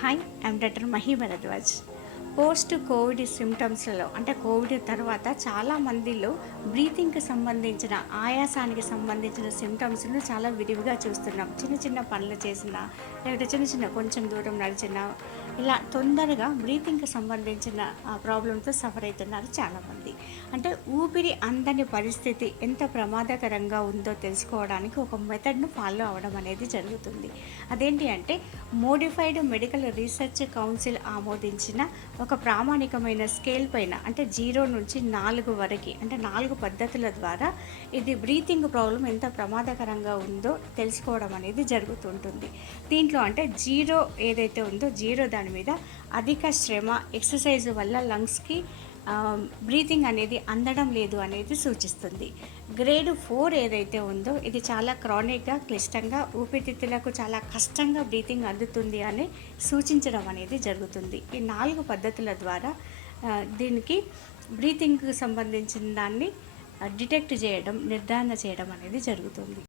Hi, I'm doctor Mahi Bharadwaj. Post covid సిమ్టమ్స్లలో అంటే covid తర్వాత చాలా మందిలో బ్రీతింగ్కి సంబంధించిన ఆయాసానికి సంబంధించిన సిమ్టమ్స్ను చాలా విరివిగా చూస్తున్నాం. చిన్న చిన్న పనులు చేసినా, లేకపోతే చిన్న చిన్న కొంచెం దూరం నడిచినా, ఇలా తొందరగా బ్రీతింగ్కి సంబంధించిన ప్రాబ్లంతో సఫర్ అవుతున్నారు చాలామంది. అంటే ఊపిరి అందని పరిస్థితి ఎంత ప్రమాదకరంగా ఉందో తెలుసుకోవడానికి ఒక మెథడ్ను ఫాలో అవ్వడం అనేది జరుగుతుంది. అదేంటి అంటే మోడిఫైడ్ మెడికల్ రీసెర్చ్ కౌన్సిల్ ఆమోదించిన ఒక ప్రామాణికమైన స్కేల్ పైన అంటే 0 నుంచి 4 వరకు అంటే 4 పద్ధతుల ద్వారా ఇది బ్రీతింగ్ ప్రాబ్లం ఎంత ప్రమాదకరంగా ఉందో తెలుసుకోవడం అనేది జరుగుతుంటుంది. దీంట్లో అంటే 0 ఏదైతే ఉందో 0 దాని మీద అధిక శ్రమ ఎక్సర్సైజ్ వల్ల లంగ్స్కి బ్రీతింగ్ అనేది అందడం లేదు అనేది సూచిస్తుంది. గ్రేడ్ 4 ఏదైతే ఉందో ఇది చాలా క్రానిక్గా క్లిష్టంగా ఊపిరితిత్తులకు చాలా కష్టంగా బ్రీతింగ్ అందుతుంది అని సూచించడం అనేది జరుగుతుంది. ఈ 4 పద్ధతుల ద్వారా దీనికి బ్రీతింగ్కి సంబంధించిన దాన్ని డిటెక్ట్ చేయడం, నిర్ధారణ చేయడం అనేది జరుగుతుంది.